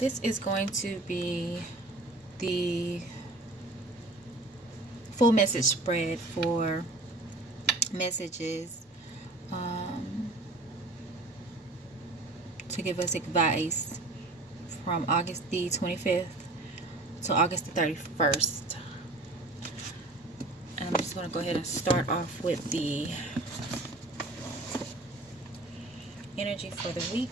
this is going to be the full message spread for messages to give us advice from August the 25th to August the 31st. And I'm just going to go ahead and start off with the energy for the week.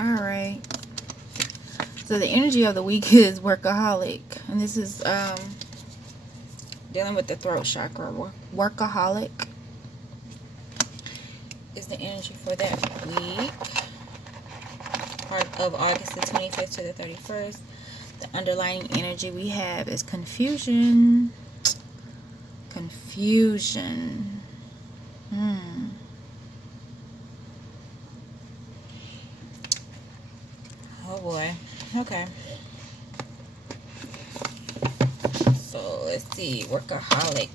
Alright, so the energy of the week is workaholic, and this is dealing with the throat chakra. Workaholic is the energy for that week, part of August the 25th to the 31st. The underlying energy we have is confusion. Oh boy. Okay. So let's see. Workaholic.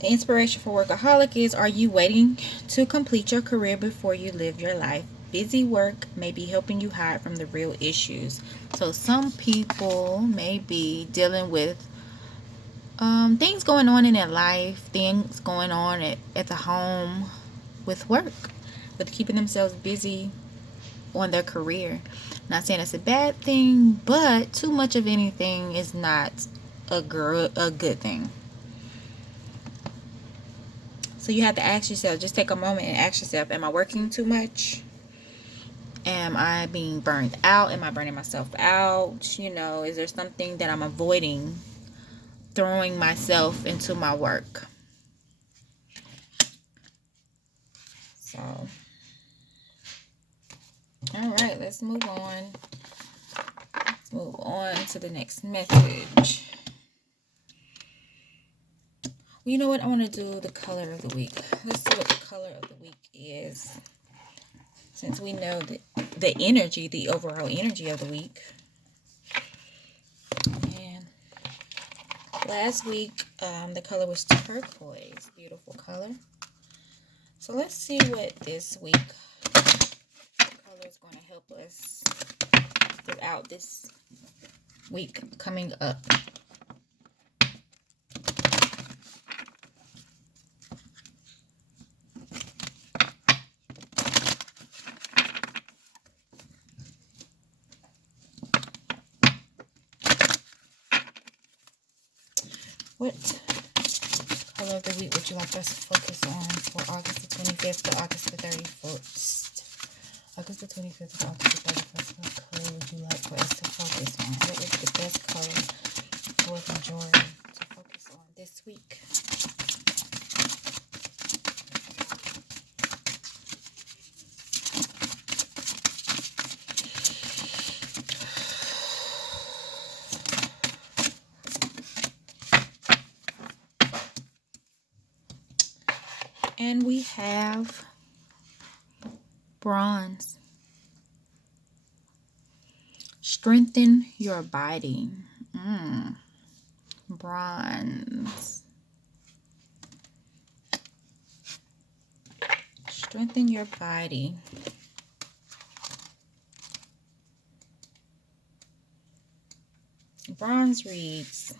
The inspiration for workaholic is: are you waiting to complete your career before you live your life? Busy work may be helping you hide from the real issues. So some people may be dealing with things going on in their life, things going on at the home, with work, with keeping themselves busy on their career. Not saying it's a bad thing, but too much of anything is not a good thing. So you have to ask yourself, just take a moment and ask yourself, am I working too much? Am I being burned out? Am I burning myself out? You know, is there something that I'm avoiding throwing myself into my work? So, all right, let's move on. Let's move on to the next message. Well, you know what? I want to do the color of the week. Let's see what the color of the week is, since we know the energy, the overall energy of the week. And last week, the color was turquoise. Beautiful color. So let's see what this week color is going to help us throughout this week coming up. What color of the week would you like us to focus on for August the 25th to August the 31st? August the 25th to August the 31st. What color would you like for us to focus on? What is the best color for the majority to focus on this week? And we have bronze. Strengthen your body. Bronze. Strengthen your body. Bronze reads,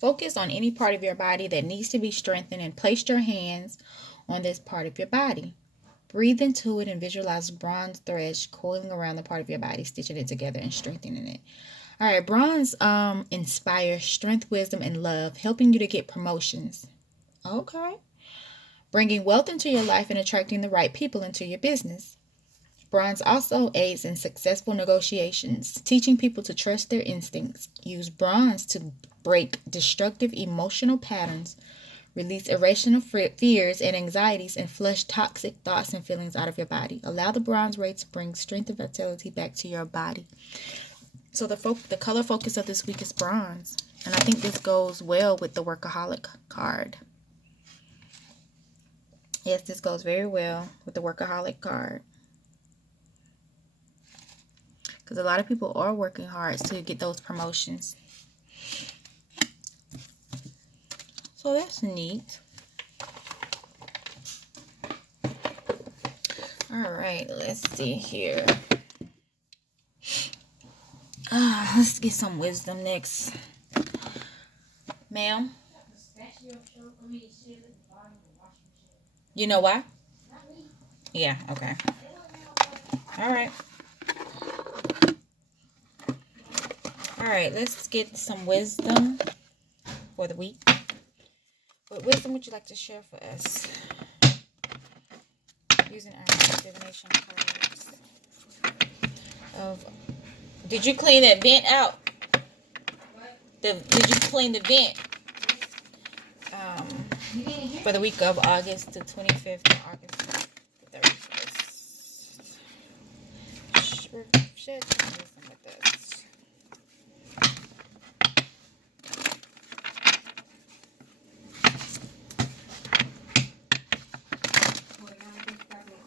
focus on any part of your body that needs to be strengthened and place your hands on this part of your body. Breathe into it and visualize bronze threads coiling around the part of your body, stitching it together and strengthening it. All right, bronze inspires strength, wisdom, and love, helping you to get promotions. Okay. Bringing wealth into your life and attracting the right people into your business. Bronze also aids in successful negotiations, teaching people to trust their instincts. Use bronze to break destructive emotional patterns, release irrational fears and anxieties, and flush toxic thoughts and feelings out of your body. Allow the bronze ray to bring strength and vitality back to your body. So the color focus of this week is bronze. And I think this goes well with the workaholic card. Yes, this goes very well with the workaholic card. Because a lot of people are working hard to get those promotions. So that's neat. All right, let's see here. Let's get some wisdom next. Ma'am? You know why? Yeah, okay. All right. All right, let's get some wisdom for the week. What wisdom would you like to share for us? Using our divination cards. Did you clean that vent out? Did you clean the vent? For the week of August the 25th to August the 31st. Share some wisdom with us.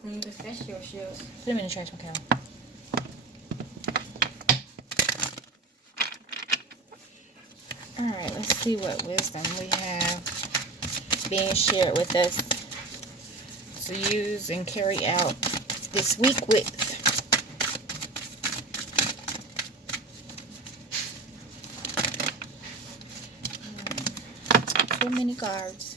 Clean the special shoes. Put them in the trash, McCall. Alright, let's see what wisdom we have being shared with us to use and carry out this week with. So many cards.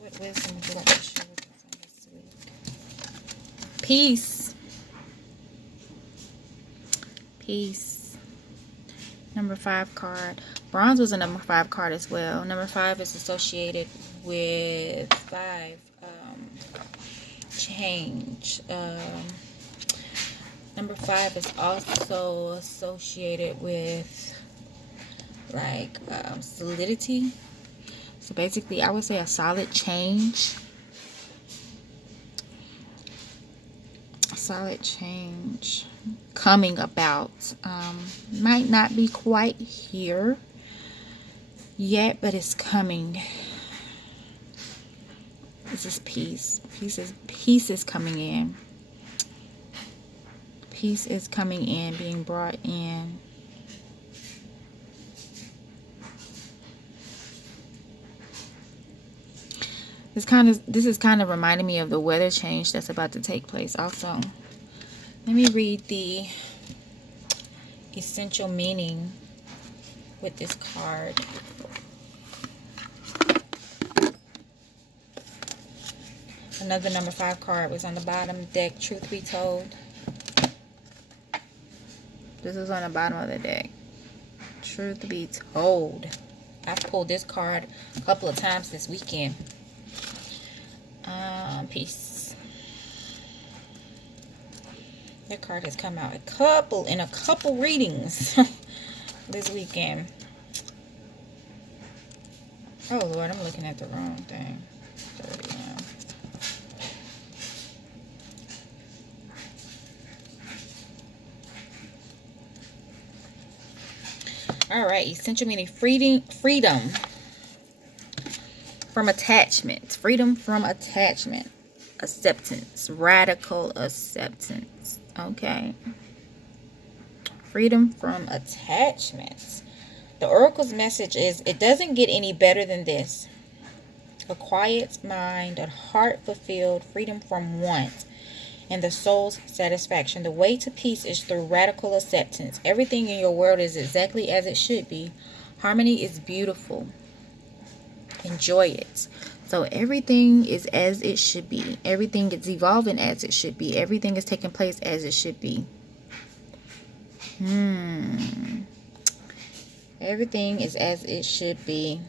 What wisdom would you like to share with us on this week? Peace. Peace. Number 5 card. Bronze was a number 5 card as well. Number 5 is associated with 5. Change. Number 5 is also associated with like solidity. So basically, I would say a solid change. A solid change coming about. Might not be quite here yet, but it's coming. This is peace. Peace is coming in. Peace is coming in, being brought in. This is kind of reminding me of the weather change that's about to take place also. Let me read the essential meaning with this card. Another number 5 card was on the bottom deck, truth be told. This is on the bottom of the deck. Truth be told. I've pulled this card a couple of times this weekend. Peace. That card has come out in a couple readings this weekend. Oh Lord, I'm looking at the wrong thing. 31. All right, essential meaning freedom from attachment. Freedom from attachment. Acceptance. Radical acceptance. Okay. Freedom from attachment. The oracle's message is, it doesn't get any better than this. A quiet mind, a heart fulfilled, freedom from want. and the soul's satisfaction. The way to peace is through radical acceptance. Everything in your world is exactly as it should be. Harmony is beautiful. Enjoy it. So everything is as it should be. Everything is evolving as it should be. Everything is taking place as it should be. Everything is as it should be.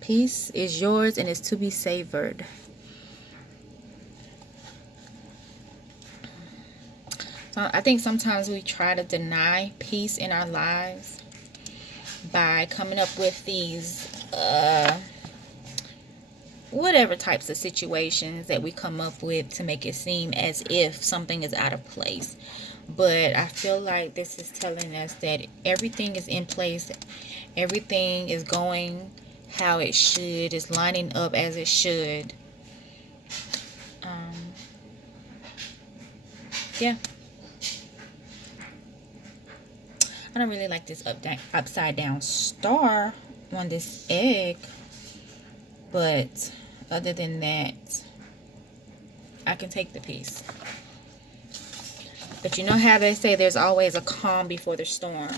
Peace is yours and is to be savored. So I think sometimes we try to deny peace in our lives by coming up with these whatever types of situations that we come up with to make it seem as if something is out of place. But I feel like this is telling us that everything is in place. Everything is going how it should, is lining up as it should. Yeah. I don't really like this upside down star on this egg. But other than that, I can take the peace. But you know how they say there's always a calm before the storm.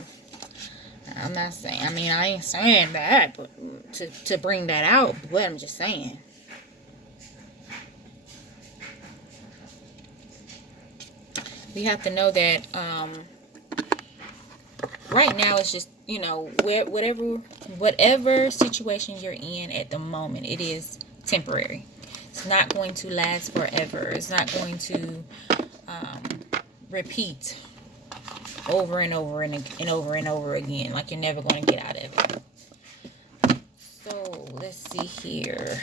I'm not saying, I mean, I ain't saying that but to bring that out, but I'm just saying. We have to know that right now it's just, you know, whatever situation you're in at the moment, it is temporary. It's not going to last forever. It's not going to repeat over and over and over and over again. Like you're never going to get out of it. So let's see here.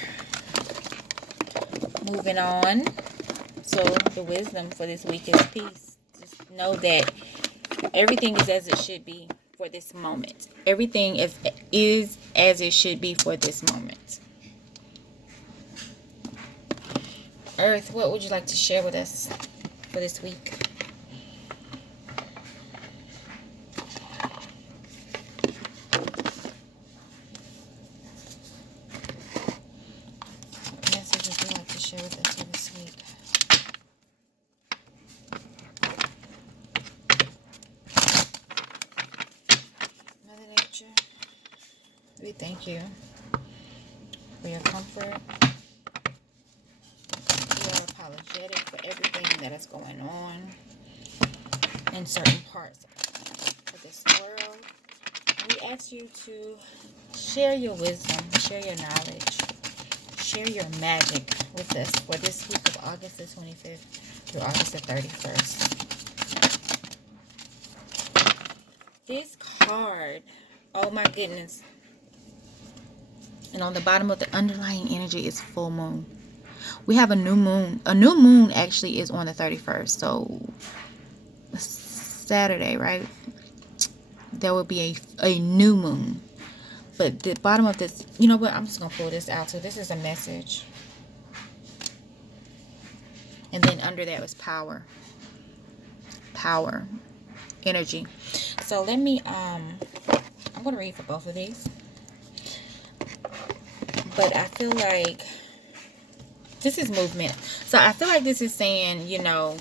Moving on. So the wisdom for this week is peace. Just know that everything is as it should be for this moment. Everything is as it should be for this moment. Earth, what would you like to share with us for this week? What message would you like to share with us for this week? Mother Nature, we thank you for your comfort. We are apologetic for everything that is going on in certain parts of this world. And we ask you to share your wisdom, share your knowledge, share your magic with us for this week of August the 25th through August the 31st. This card, oh my goodness. And on the bottom of the underlying energy is full moon. We have a new moon. A new moon actually is on the 31st. So Saturday, right? There will be a new moon. But the bottom of this, you know what? I'm just going to pull this out. So this is a message. And then under that was power. Power. Energy. So let me, I'm going to read for both of these. But I feel like this is movement. So I feel like this is saying, you know,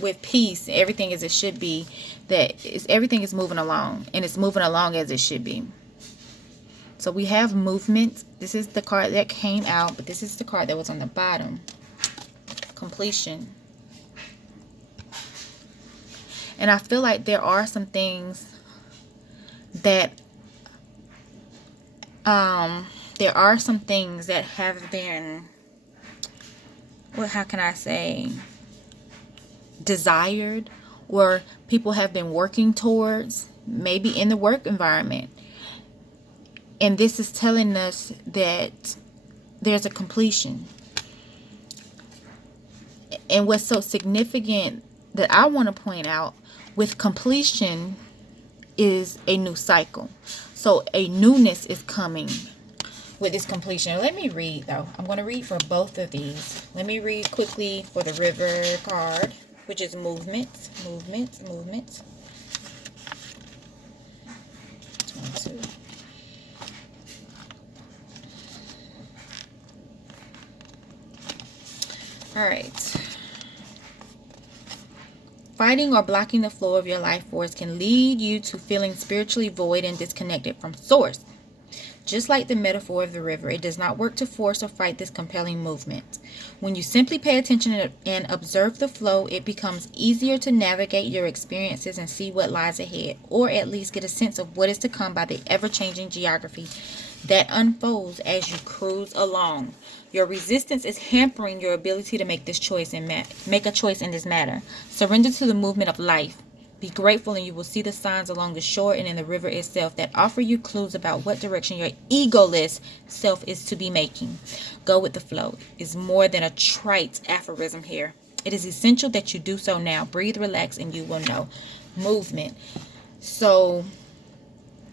with peace, everything as it should be, that everything is moving along. And it's moving along as it should be. So we have movement. This is the card that came out, but this is the card that was on the bottom. Completion. And I feel like there are some things that have been, well, how can I say, desired, or people have been working towards, maybe in the work environment. And this is telling us that there's a completion. And what's so significant that I want to point out with completion is a new cycle. So a newness is coming with this completion. Let me read though. I'm going to read for both of these. Let me read quickly for the River card, which is movement. Movement. 1, 2. All right. Fighting or blocking the flow of your life force can lead you to feeling spiritually void and disconnected from source. Just like the metaphor of the river, it does not work to force or fight this compelling movement. When you simply pay attention and observe the flow, it becomes easier to navigate your experiences and see what lies ahead, or at least get a sense of what is to come by the ever-changing geography that unfolds as you cruise along. Your resistance is hampering your ability to make this choice and make a choice in this matter. Surrender to the movement of life. Be grateful and you will see the signs along the shore and in the river itself that offer you clues about what direction your egoless self is to be making. Go with the flow is more than a trite aphorism here. It is essential that you do so now. Breathe, relax, and you will know. Movement. So,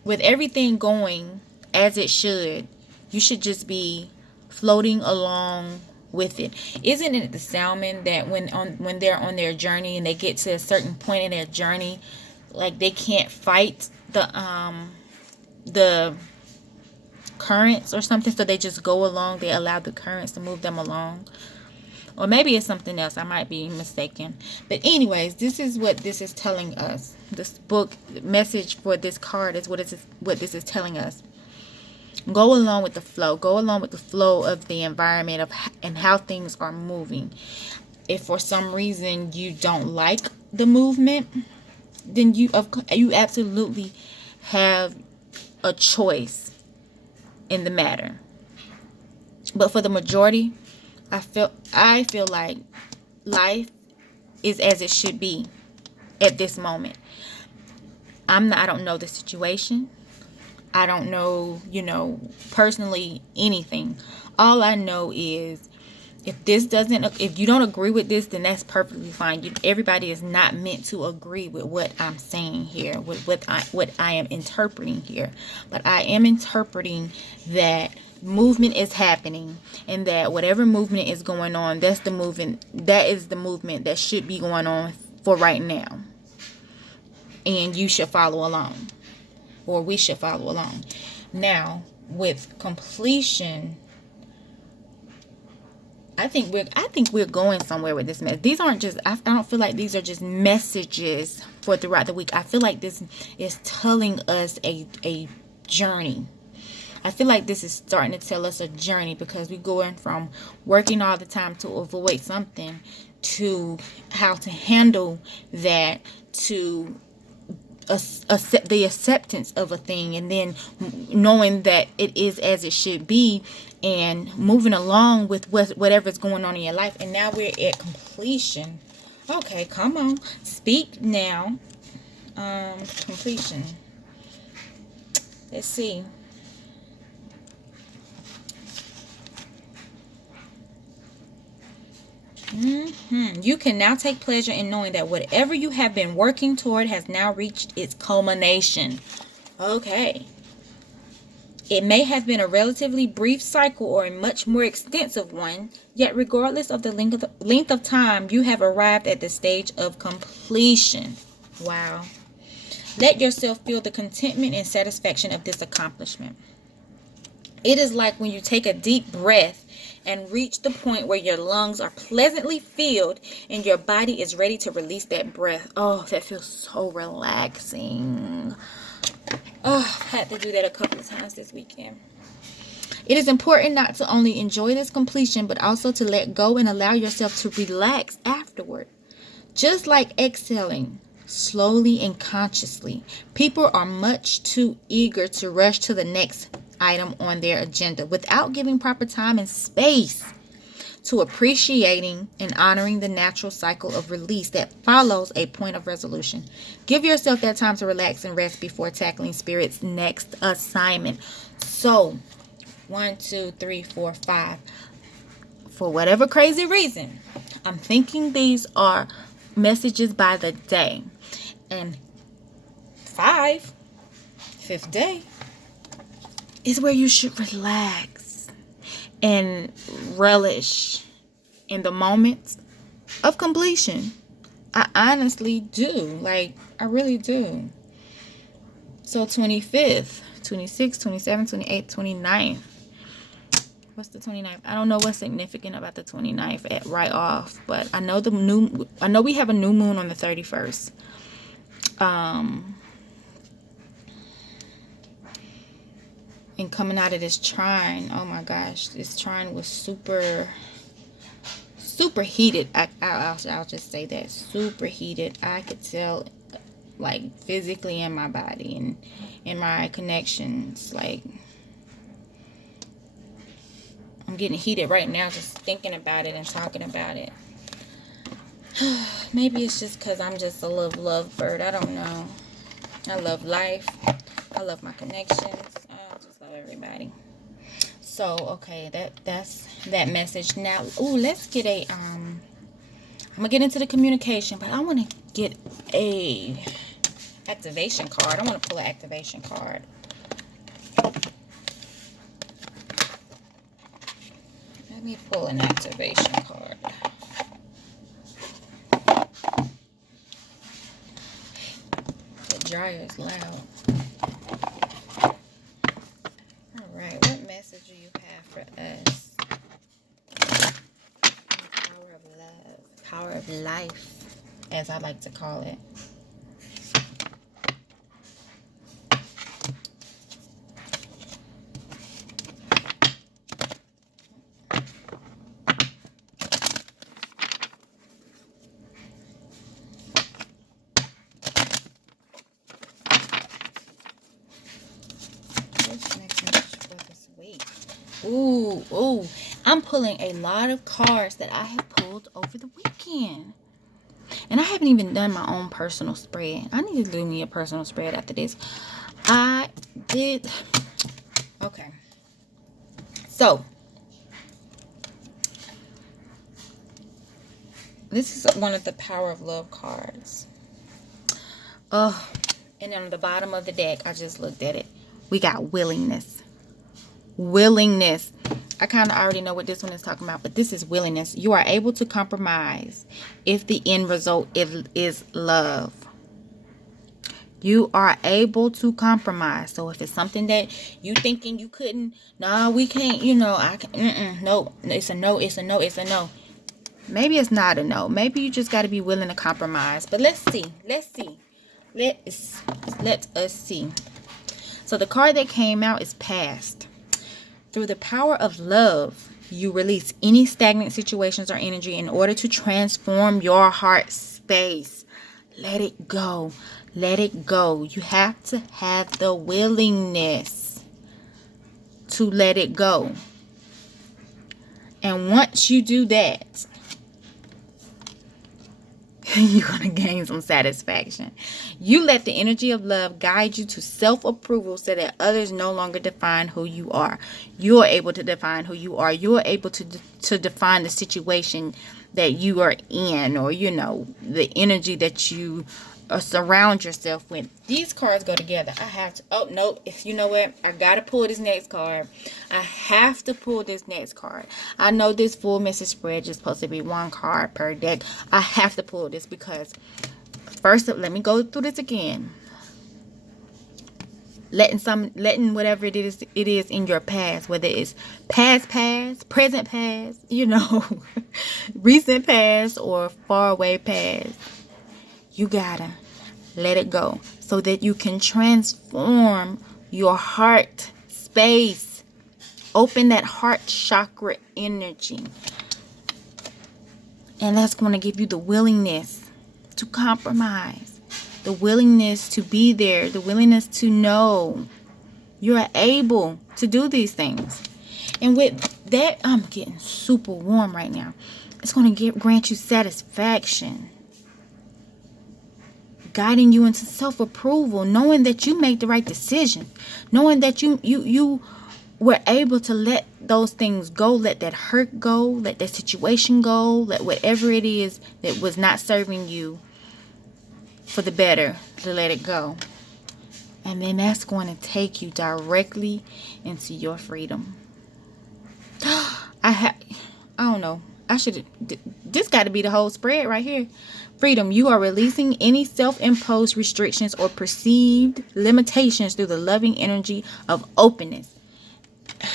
with everything going as it should, you should just be floating along with it. Isn't it the salmon that when they're on their journey and they get to a certain point in their journey, like they can't fight the currents or something, so they just go along, they allow the currents to move them along? Or maybe it's something else, I might be mistaken. But anyways, this is what this is telling us. This book message for this card is what this is telling us. Go along with the flow. Go along with the flow of the environment and how things are moving. If for some reason you don't like the movement, then you absolutely have a choice in the matter. But for the majority, I feel like life is as it should be at this moment. I don't know the situation. I don't know, personally anything. All I know is if you don't agree with this, then that's perfectly fine. Everybody is not meant to agree with what I'm saying here, with what I am interpreting here. But I am interpreting that movement is happening, and that whatever movement is going on, that is the movement that should be going on for right now. And you should follow along. Or we should follow along. Now, with completion, I think we're going somewhere with this message. These aren't just, I don't feel like these are just messages for throughout the week. I feel like this is telling us a journey. I feel like this is starting to tell us a journey, because we're going from working all the time to avoid something to how to handle that, to the acceptance of a thing, and then knowing that it is as it should be, and moving along with whatever's going on in your life. And now we're at completion. Okay, come on, speak now. Completion. Let's see. You can now take pleasure in knowing that whatever you have been working toward has now reached its culmination. Okay. It may have been a relatively brief cycle or a much more extensive one, yet regardless of the length of time, you have arrived at the stage of completion. Wow. Let yourself feel the contentment and satisfaction of this accomplishment. It is like when you take a deep breath and reach the point where your lungs are pleasantly filled and your body is ready to release that breath. Oh, that feels so relaxing. Oh, I've had to do that a couple of times this weekend. It is important not to only enjoy this completion, but also to let go and allow yourself to relax afterward. Just like exhaling, slowly and consciously, people are much too eager to rush to the next item on their agenda without giving proper time and space to appreciating and honoring the natural cycle of release that follows a point of resolution. Give yourself that time to relax and rest before tackling Spirit's next assignment. So, 1, 2, 3, 4, 5. For whatever crazy reason, I'm thinking these are messages by the day. And 5, 5th day, is where you should relax and relish in the moments of completion. I honestly do. I really do. So 25th, 26th, 27th, 28th, 29th. What's the 29th? I don't know what's significant about the 29th right off, but I know we have a new moon on the 31st. And coming out of this trine, oh my gosh, this trine was super heated. I'll just say that, super heated. I could tell, like, physically in my body and in my connections, like, I'm getting heated right now just thinking about it and talking about it. Maybe it's just because I'm just a little lovebird. I don't know. I love life. I love my connections. I just love everybody. So, okay, that's that message. Now, let's get a I'm gonna get into the communication, but I want to get a activation card. I want to pull an activation card. Let me pull an activation card. The dryer is loud. Alright, what message do you have for us? Power of love. Power of life, as I like to call it. Ooh, I'm pulling a lot of cards that I have pulled over the weekend. And I haven't even done my own personal spread. I need to do me a personal spread after this. I did. Okay. So, this is one of the Power of Love cards. Oh, and on the bottom of the deck, I just looked at it. We got willingness. Willingness. I kind of already know what this one is talking about, but this is willingness. You are able to compromise if the end result is love. You are able to compromise. So if it's something that you thinking you couldn't, no, we can't, I can, no, it's a no, it's a no, it's a no. Maybe it's not a no. Maybe you just got to be willing to compromise. But let's see. Let us see. So the card that came out is past. Through the power of love, you release any stagnant situations or energy in order to transform your heart space. Let it go. Let it go. You have to have the willingness to let it go. And once you do that, you're going to gain some satisfaction. You let the energy of love guide you to self-approval so that others no longer define who you are. You're able to define who you are. You're able to define the situation that you are in, or, the energy that you surround yourself with. These cards go together. I have to. Oh, no. You know what? I got to pull this next card. I have to pull this next card. I know this full message spread is supposed to be one card per deck. I have to pull this because first, let me go through this again. Letting whatever it is in your past, whether it's past, present past, recent past, or far away past. You gotta let it go so that you can transform your heart space. Open that heart chakra energy. And that's going to give you the willingness to compromise, the willingness to be there, the willingness to know you're able to do these things. And with that, I'm getting super warm right now. It's going to grant you satisfaction, guiding you into self-approval, knowing that you made the right decision, knowing that you were able to let those things go, let that hurt go, let that situation go, let whatever it is that was not serving you for the better, to let it go. And then that's going to take you directly into your freedom. I don't know. This got to be the whole spread right here. Freedom. You are releasing any self-imposed restrictions or perceived limitations through the loving energy of openness.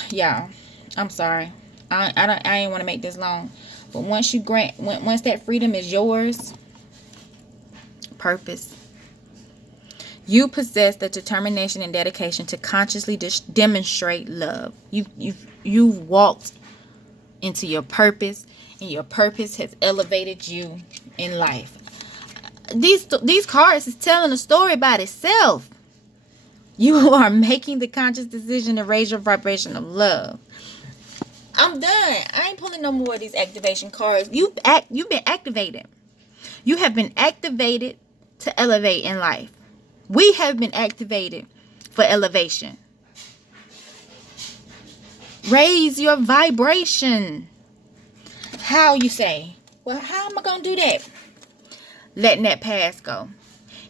Yeah, I'm sorry. I ain't want to make this long. But once that freedom is yours, purpose. You possess the determination and dedication to consciously demonstrate love. You've walked into your purpose, and your purpose has elevated you in life. These cards is telling a story about itself. You are making the conscious decision to raise your vibration of love. I'm done. I ain't pulling no more of these activation cards. You've been activated. You have been activated to elevate in life. We have been activated for elevation. Raise your vibration. How you say? Well, how am I going to do that? Letting that past go.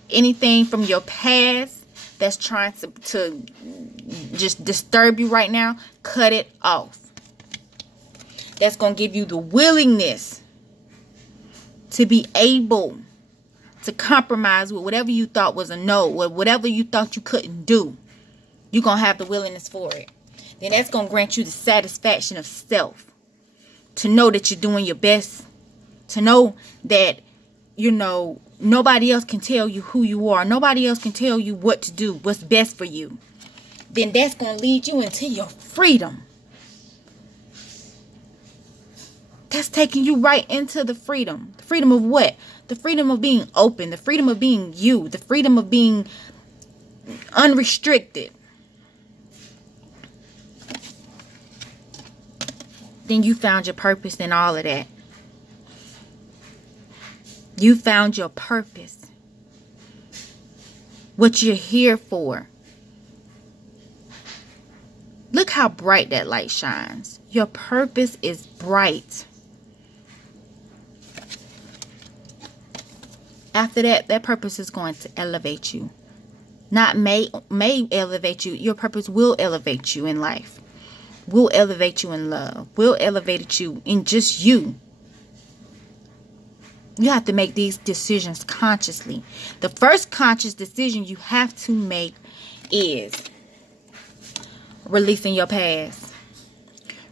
Anything from your past that's trying to just disturb you right now, cut it off. That's going to give you the willingness to be able to compromise with whatever you thought was a no, or whatever you thought you couldn't do. You're going to have the willingness for it. Then that's going to grant you the satisfaction of self. To know that you're doing your best. To know that, nobody else can tell you who you are. Nobody else can tell you what to do, what's best for you. Then that's going to lead you into your freedom. That's taking you right into the freedom. The freedom of what? The freedom of being open. The freedom of being you. The freedom of being unrestricted. Then you found your purpose in all of that. You found your purpose. What you're here for. Look how bright that light shines. Your purpose is bright. After that, that purpose is going to elevate you. Not may elevate you. Your purpose will elevate you in life. Will elevate you in love. Will elevate you in just you. You have to make these decisions consciously. The first conscious decision you have to make is releasing your past.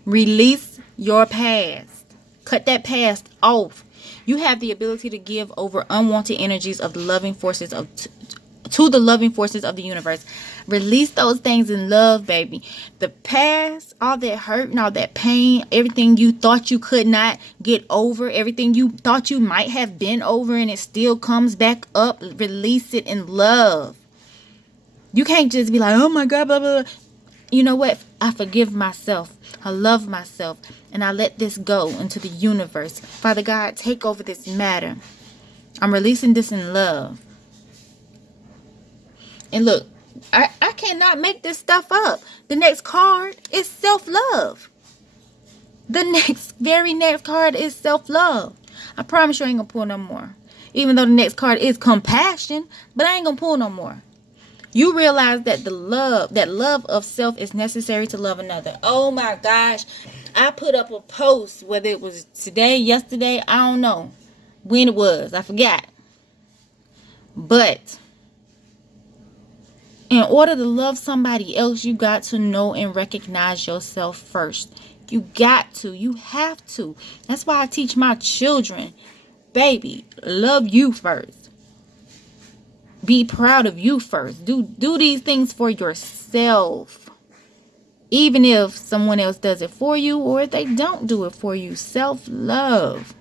Release your past. Cut that past off. You have the ability to give over unwanted energies of the loving forces to the loving forces of the universe. Release those things in love, baby. The past, all that hurt and all that pain, everything you thought you could not get over, everything you thought you might have been over and it still comes back up, release it in love. You can't just be like, oh my God, blah, blah, blah. You know what? I forgive myself. I love myself. And I let this go into the universe. Father God, take over this matter. I'm releasing this in love. And look, I cannot make this stuff up. The next card is self-love. The very next card is self-love. I promise you I ain't going to pull no more. Even though the next card is compassion. But I ain't going to pull no more. You realize that that love of self is necessary to love another. Oh my gosh. I put up a post, whether it was today, yesterday, I don't know when it was. I forgot. But in order to love somebody else, you got to know and recognize yourself first. You got to. You have to. That's why I teach my children, baby, love you first. Be proud of you first. Do these things for yourself. Even if someone else does it for you or if they don't do it for you. Self-love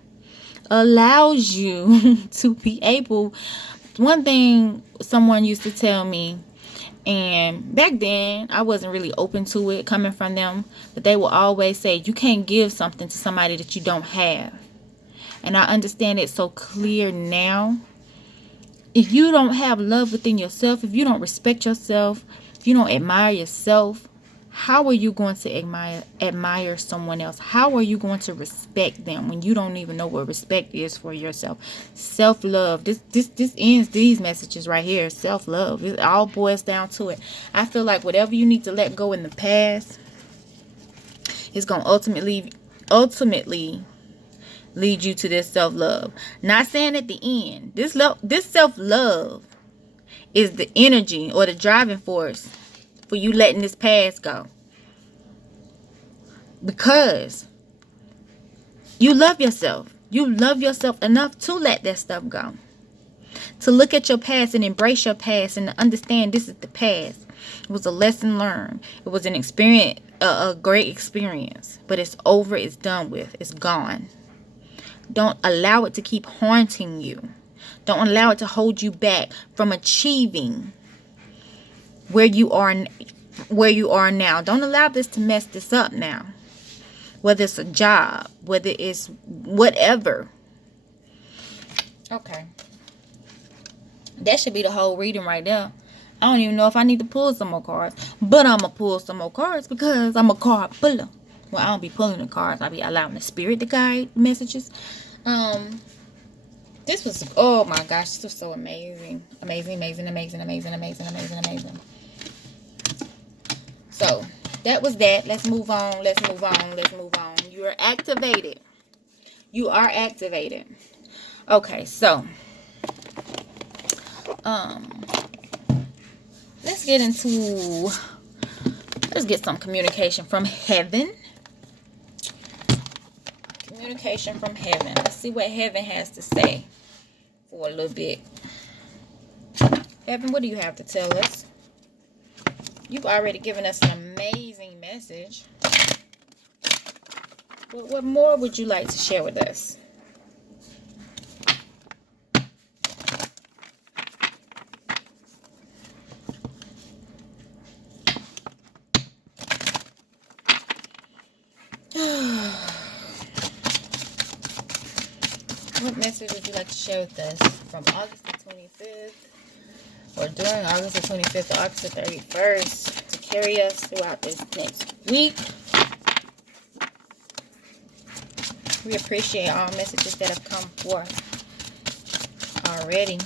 allows you to be able. One thing someone used to tell me, and back then I wasn't really open to it coming from them, but they will always say, you can't give something to somebody that you don't have. And I understand it so clear now. If you don't have love within yourself, if you don't respect yourself, if you don't admire yourself, how are you going to admire someone else? How are you going to respect them when you don't even know what respect is for yourself? Self-love. This ends these messages right here. Self-love. It all boils down to it. I feel like whatever you need to let go in the past is going to ultimately lead you to this self-love. Not saying at the end. This self-love is the energy or the driving force for you letting this past go. Because you love yourself. You love yourself enough to let that stuff go. To look at your past and embrace your past and to understand this is the past. It was a lesson learned. It was an experience, a great experience. But it's over. It's done with. It's gone. Don't allow it to keep haunting you. Don't allow it to hold you back from achieving where you are now. Don't allow this to mess this up now. Whether it's a job, whether it's whatever. Okay. That should be the whole reading right there. I don't even know if I need to pull some more cards. But I'm going to pull some more cards because I'm a card puller. Well, I don't be pulling the cards. I be allowing the spirit to guide the messages. This was, oh my gosh, this was so amazing. Amazing. So, that was that. Let's move on. You are activated. Okay, so let's get some communication from heaven. Let's see what heaven has to say for a little bit. Heaven, what do you have to tell us? You've already given us an amazing message. What more would you like to share with us? What message would you like to share with us from August the 25th or during August the 25th or August the 31st to carry us throughout this next week? We appreciate all messages that have come forth already.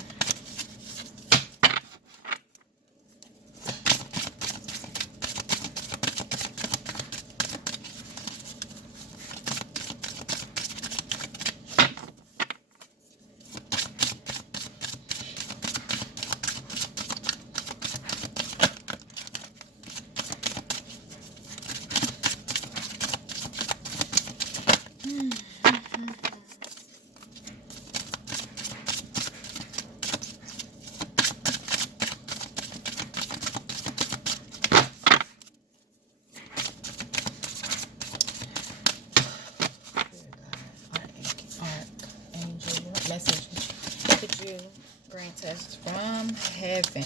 Message could you grant us from heaven?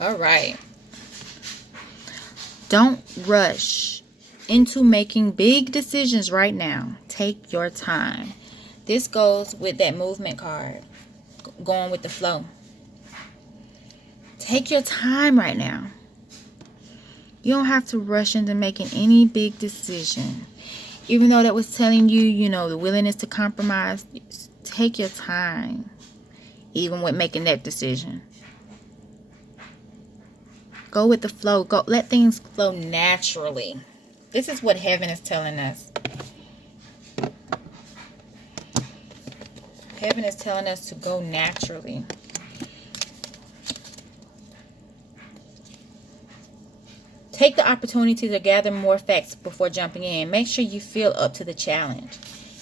All right. Don't rush into making big decisions right now. Take your time. This goes with that movement card, going with the flow. Take your time right now. You don't have to rush into making any big decision. Even though that was telling you, the willingness to compromise, take your time, even with making that decision. Go with the flow. Let things flow naturally. This is what heaven is telling us. Heaven is telling us to go naturally. Take the opportunity to gather more facts before jumping in. Make sure you feel up to the challenge.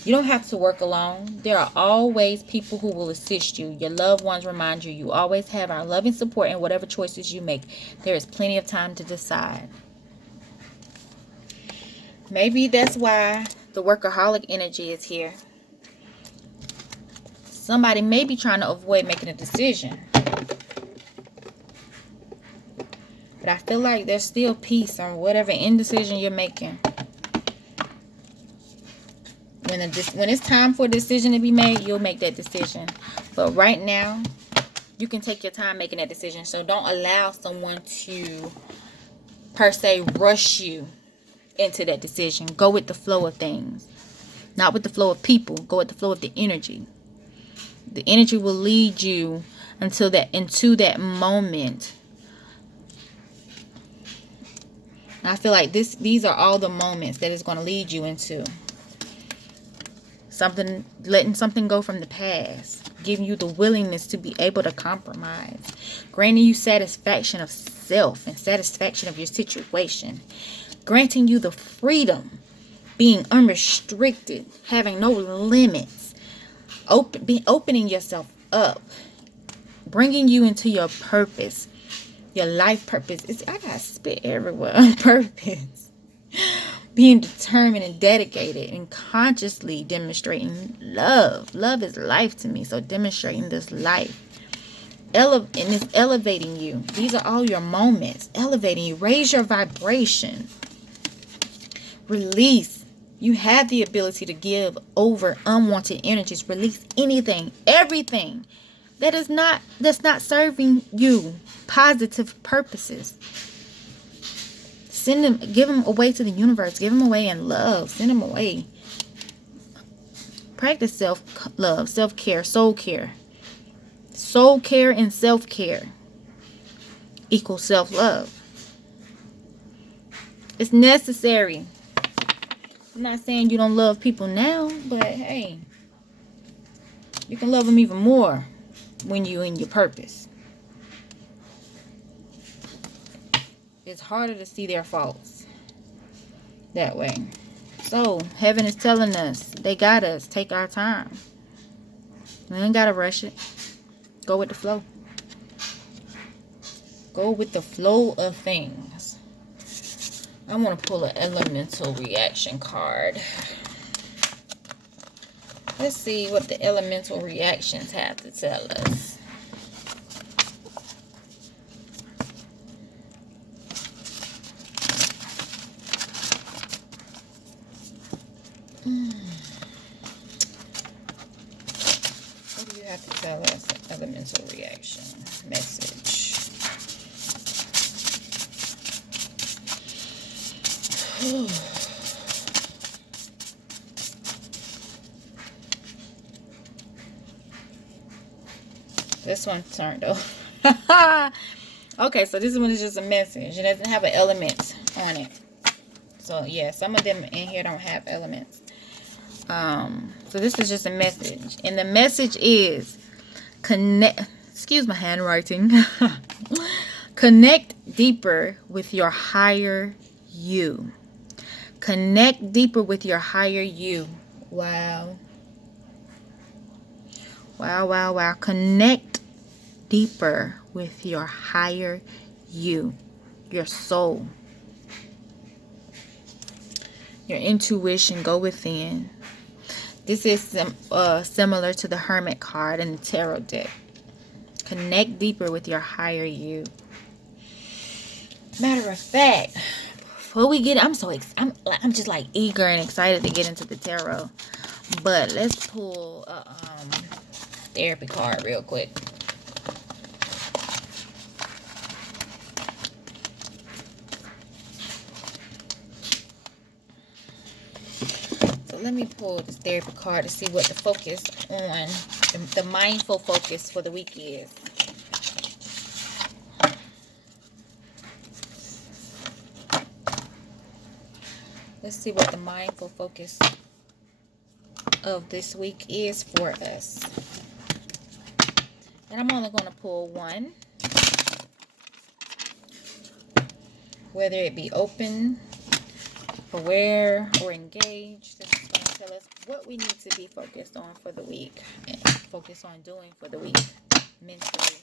You don't have to work alone. There are always people who will assist you. Your loved ones remind you. You always have our loving support in whatever choices you make. There is plenty of time to decide. Maybe that's why the workaholic energy is here. Somebody may be trying to avoid making a decision. But I feel like there's still peace on whatever indecision you're making. When it's time for a decision to be made, you'll make that decision. But right now, you can take your time making that decision. So don't allow someone to, per se, rush you into that decision. Go with the flow of things. Not with the flow of people. Go with the flow of the energy. The energy will lead you into that moment. I feel like these are all the moments that it's going to lead you into. Letting something go from the past. Giving you the willingness to be able to compromise. Granting you satisfaction of yourself and satisfaction of your situation, granting you the freedom, being unrestricted, having no limits, opening yourself up, bringing you into your purpose, your life purpose. I got spit everywhere. Purpose. Being determined and dedicated and consciously demonstrating love. Love is life to me. So demonstrating this life. And it's elevating you. These are all your moments. Elevating you. Raise your vibration. Release. You have the ability to give over unwanted energies. Release anything, everything that's not serving you positive purposes. Send them, give them away to the universe. Give them away in love. Send them away. Practice self-love, self-care, soul care. Soul care and self-care equals self-love. It's necessary. I'm not saying you don't love people now, but hey, you can love them even more when you're in your purpose. It's harder to see their faults that way. So, heaven is telling us, they got us. Take our time. We ain't got to rush it. Go with the flow. Go with the flow of things. I want to pull an elemental reaction card. Let's see what the elemental reactions have to tell us. What do you have to tell us? Elemental reaction message. This one turned over. Okay, so this one is just a message. It doesn't have an element on it. So yeah, some of them in here don't have elements. So this is just a message. And the message is connect. Excuse my handwriting. Connect deeper with your higher you. Connect deeper with your higher you. Wow. Wow, wow, wow. Connect deeper with your higher you. Your soul. Your intuition. Go within. This is similar to the Hermit card in the Tarot deck. Connect deeper with your higher you. Matter of fact, before we get, I'm just like eager and excited to get into the tarot. But let's pull a therapy card real quick. So let me pull this therapy card to see what the focus on the mindful focus for the week is. Let's see what the mindful focus of this week is for us. And I'm only going to pull one. Whether it be open, aware, or engaged. This is going to tell us what we need to be focused on for the week. And focus on doing for the week. Mentally.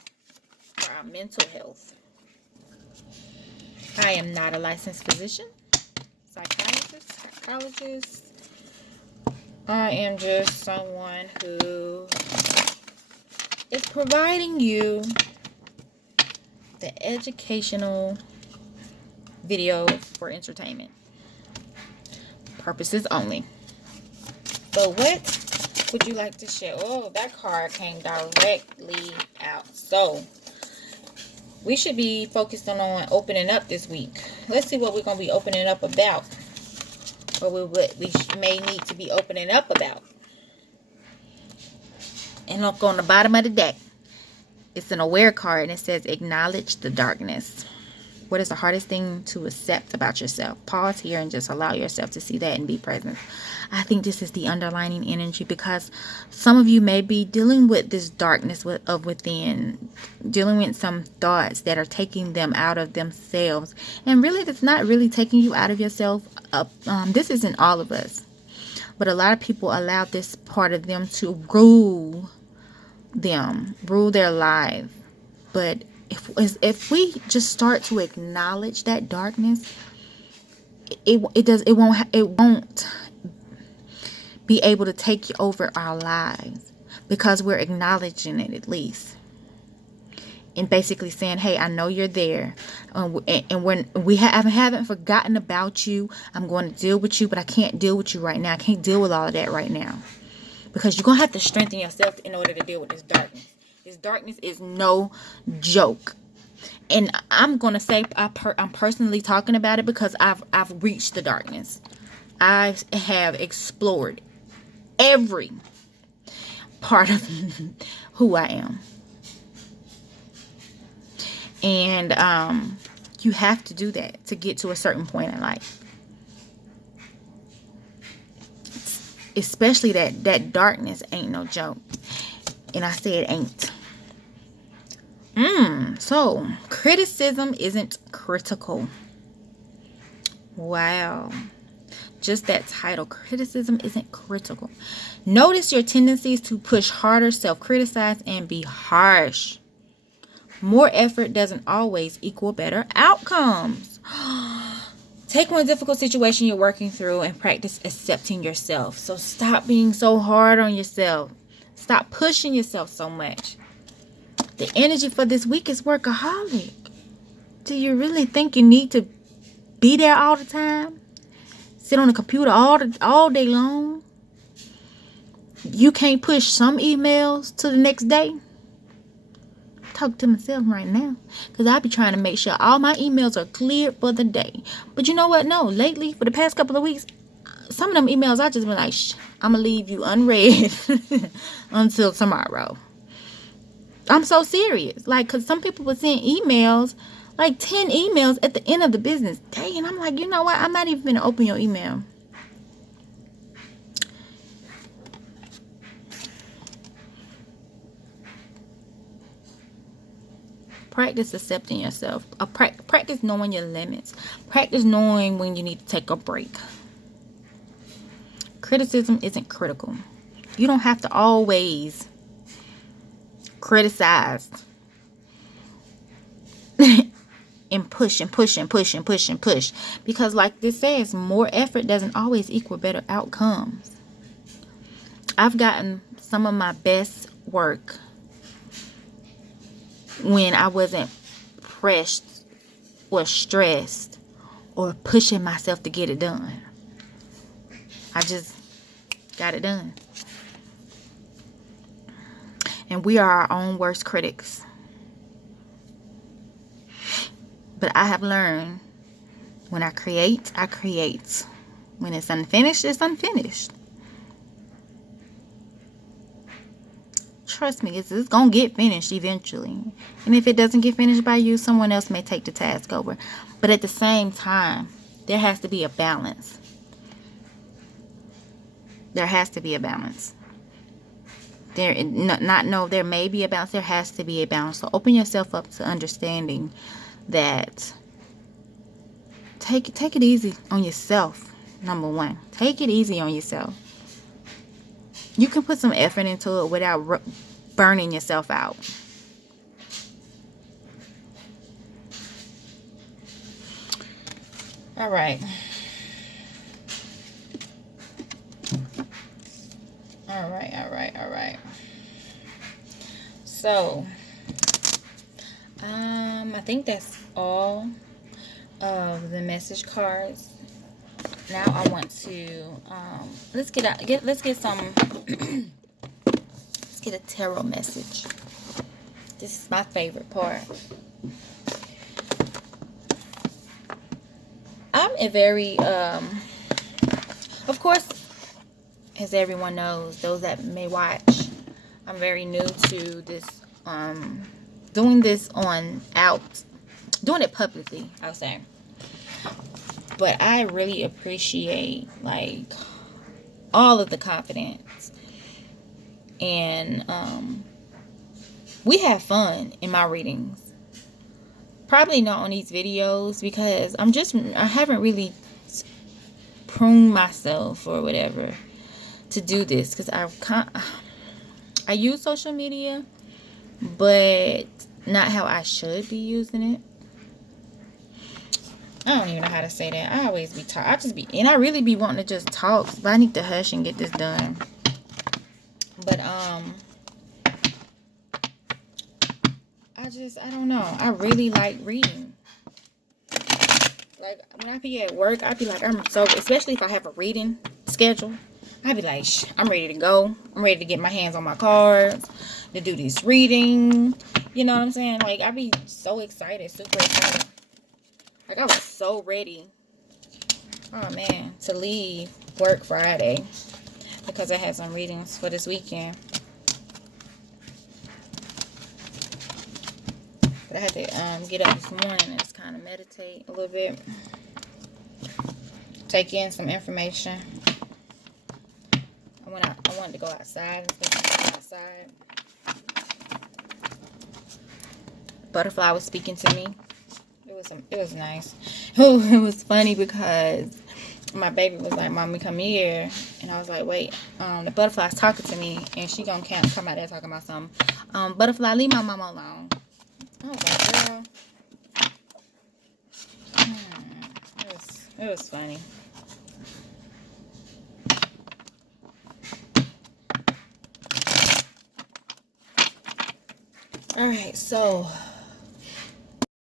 For our mental health. I am not a licensed physician. Psychiatrist, psychologist. I am just someone who is providing you the educational video for entertainment purposes only. So what would you like to share? Oh, that card came directly out. So we should be focused on opening up this week. Let's see what we're going to be opening up about. Or what we may need to be opening up about. And look on the bottom of the deck. It's an aware card and it says acknowledge the darkness. What is the hardest thing to accept about yourself? Pause here and just allow yourself to see that and be present. I think this is the underlining energy, because some of you may be dealing with this darkness of within, dealing with some thoughts that are taking them out of themselves. And really, that's not really taking you out of yourself. This isn't all of us. But a lot of people allow this part of them to rule their life. But if we just start to acknowledge that darkness, it won't be able to take over our lives, because we're acknowledging it at least, and basically saying, hey, I know you're there, and when we haven't forgotten about you. I'm going to deal with you, but I can't deal with you right now. I can't deal with all of that right now, because you're going to have to strengthen yourself in order to deal with this darkness. This darkness is no joke. And I'm going to say I'm personally talking about it, because I've reached the darkness. I have explored every part of who I am. And you have to do that to get to a certain point in life. Especially that darkness ain't no joke. And I say it ain't. So criticism isn't critical. Wow. Just that title. Criticism isn't critical. Notice your tendencies to push harder, self-criticize, and be harsh. More effort doesn't always equal better outcomes. Take one difficult situation you're working through and practice accepting yourself. So stop being so hard on yourself. Stop pushing yourself so much. The energy for this week is workaholic. Do you really think you need to be there all the time? Sit on the computer all day long? You can't push some emails to the next day? Talk to myself right now, because I be trying to make sure all my emails are cleared for the day. But you know what? No, lately, for the past couple of weeks, some of them emails I just been like, I'm gonna leave you unread until tomorrow. I'm so serious. Like, because some people would send emails, like 10 emails at the end of the business day. And I'm like, you know what? I'm not even going to open your email. Practice accepting yourself. Practice knowing your limits. Practice knowing when you need to take a break. Criticism isn't critical. You don't have to always criticize and push and push and push and push and push, because like this says, more effort doesn't always equal better outcomes. I've gotten some of my best work when I wasn't pressed or stressed or pushing myself to get it done. I just got it done. And we are our own worst critics. But I have learned, when I create, I create. When it's unfinished, it's unfinished. Trust me, it's going to get finished eventually. And if it doesn't get finished by you, someone else may take the task over. But at the same time, there has to be a balance. There has to be a balance. There may be a balance. There has to be a balance. So open yourself up to understanding that. Take it easy on yourself. Number one, take it easy on yourself. You can put some effort into it without burning yourself out. All right. All right. So, I think that's all of the message cards. Now I want to let's get some let's get a tarot message. This is my favorite part. I'm a very of course, as everyone knows, those that may watch, I'm very new to this doing doing it publicly, I'll say. But I really appreciate, like, all of the confidence. And we have fun in my readings. Probably not on these videos because I haven't really pruned myself or whatever to do this, because I use social media, but not how I should be using it. I don't even know how to say that. I always be talking. And I really be wanting to just talk, but I need to hush and get this done. But I don't know. I really like reading. Like, when I be at work, I be like, especially if I have a reading schedule, I be like, I'm ready to go. I'm ready to get my hands on my cards, to do this reading. You know what I'm saying? Like, I be so excited, super excited. Like, I was so ready, oh man, to leave work Friday because I had some readings for this weekend. But I had to get up this morning and just kind of meditate a little bit. Take in some information. I wanted to go outside and spend some time outside. Butterfly was speaking to me. It was nice. It was funny because my baby was like, "Mommy, come here," and I was like, "Wait." The butterfly's talking to me, and she gonna come out there talking about something. Butterfly, leave my mama alone. I was like, girl. It was funny. All right, so